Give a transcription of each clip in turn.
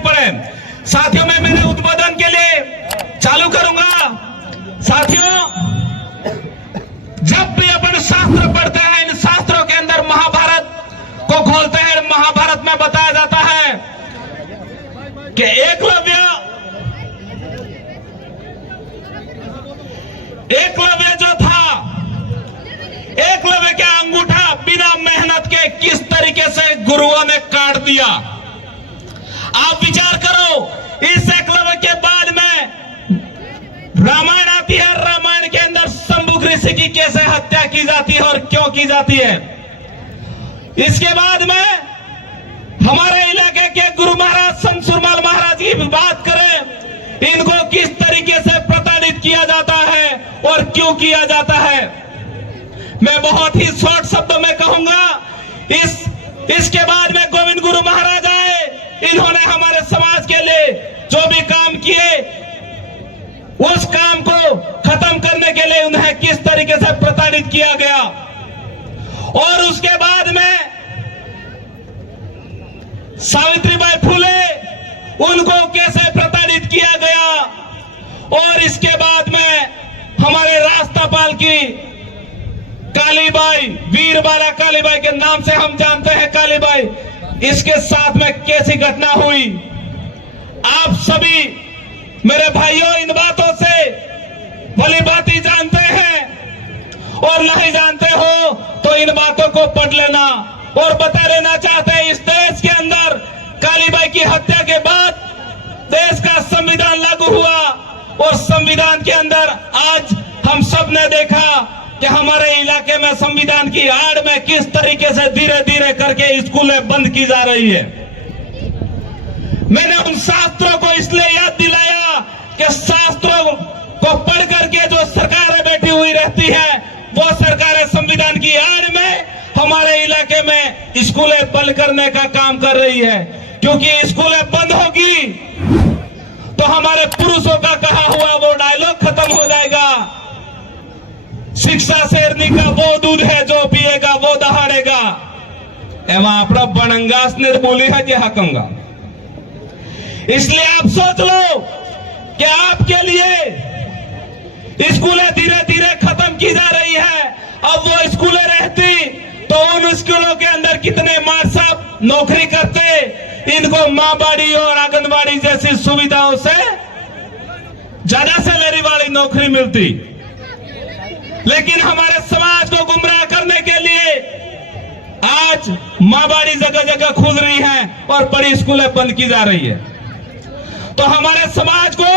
पड़े। साथियों, मैं मेरे उद्बोधन के लिए चालू करूंगा। साथियों, जब भी अपन शास्त्र पढ़ते हैं, इन शास्त्रों के अंदर महाभारत को खोलते हैं, महाभारत में बताया जाता है कि एकलव्य जो था, एकलव्य का अंगूठा बिना मेहनत के किस तरीके से गुरुओं ने काट दिया। आप विचार करो, इस एकलव्य के बाद में रामायण आती है। रामायण के अंदर शंभुक ऋषि की कैसे हत्या की जाती है और क्यों की जाती है। इसके बाद में हमारे इलाके के गुरु महाराज संत सुरमाल महाराज की बात करें, इनको किस तरीके से प्रताड़ित किया जाता है और क्यों किया जाता है। मैं बहुत ही शॉर्ट शब्दों में कहूंगा। इसके बाद में गोविंद गुरु महाराज आए, इन्होंने हमारे समाज के लिए जो भी काम किए, उस काम को खत्म करने के लिए उन्हें किस तरीके से प्रताड़ित किया गया। और उसके बाद में सावित्रीबाई फुले, उनको कैसे प्रताड़ित किया गया। और इसके बाद में हमारे राष्ट्रपाल की कालीबाई, वीरबाला कालीबाई के नाम से हम जानते हैं कालीबाई, इसके साथ में कैसी घटना हुई। आप सभी मेरे भाइयों इन बातों से भली भांति जानते हैं, और नहीं जानते हो तो इन बातों को पढ़ लेना। और बता देना चाहते हैं, इस देश के अंदर कालीबाई की हत्या के बाद देश का संविधान लागू हुआ, और संविधान के अंदर आज हम सब ने देखा कि हमारे इलाके में संविधान की आड़ में किस तरीके से धीरे धीरे करके स्कूलें बंद की जा रही है। मैंने उन शास्त्रों को इसलिए याद दिलाया कि शास्त्रों को पढ़ करके जो सरकारें बैठी हुई रहती है, वो सरकारें संविधान की आड़ में हमारे इलाके में स्कूलें बंद करने का काम कर रही है। क्योंकि स्कूलें बंद होगी तो हमारे पुरुषों का कहा हुआ वो डायलॉग खत्म हो जाएगा, शिक्षा शेरनी का वो दूध है जो पिएगा वो दहाड़ेगा। एवं अपना बनंगास ने बोली है कि हकूंगा। इसलिए आप सोच लो कि आपके लिए स्कूलें धीरे धीरे खत्म की जा रही है। अब वो स्कूलें रहती तो उन स्कूलों के अंदर कितने माँ साहब नौकरी करते, इनको माँ बाड़ी और आंगनबाड़ी जैसी सुविधाओं से ज्यादा सैलरी वाली नौकरी मिलती। लेकिन हमारे समाज को गुमराह करने के लिए आज माँ बाड़ी जगह जगह खुल रही है और बड़ी स्कूलें बंद की जा रही है। तो हमारे समाज को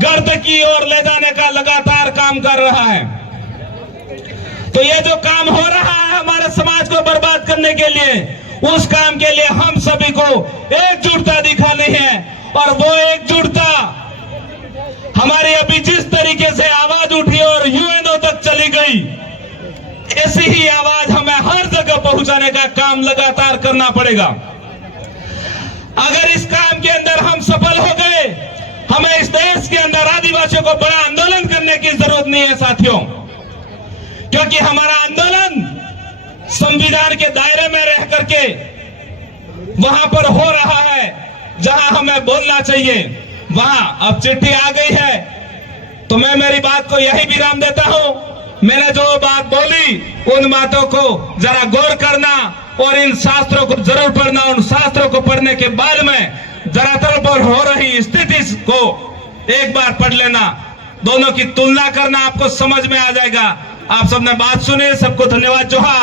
गर्द की ओर ले जाने का लगातार काम कर रहा है। तो ये जो काम हो रहा है हमारे समाज को बर्बाद करने के लिए, उस काम के लिए हम सभी को एकजुटता दिखानी है। और वो एकजुटता हमारी अभी जिस तरीके से आवाज उठी और यूएनओ तक चली गई, ऐसी ही आवाज हमें हर जगह पहुंचाने का काम लगातार करना पड़ेगा। अगर इस काम के अंदर हम सफल हो गए, हमें इस देश के अंदर आदिवासियों को बड़ा आंदोलन करने की जरूरत नहीं है साथियों। क्योंकि हमारा आंदोलन संविधान के दायरे में रह करके वहां पर हो रहा है जहां हमें बोलना चाहिए वहां। अब चिट्ठी आ गई है तो मैं मेरी बात को यही विराम देता हूं। मैंने जो बात बोली उन बातों को जरा गौर करना और इन शास्त्रों को जरूर पढ़ना। उन शास्त्रों को पढ़ने के बाद में धरातल पर हो रही स्थिति को एक बार पढ़ लेना, दोनों की तुलना करना, आपको समझ में आ जाएगा। आप सबने बात सुनी, सबको धन्यवाद, जोहार।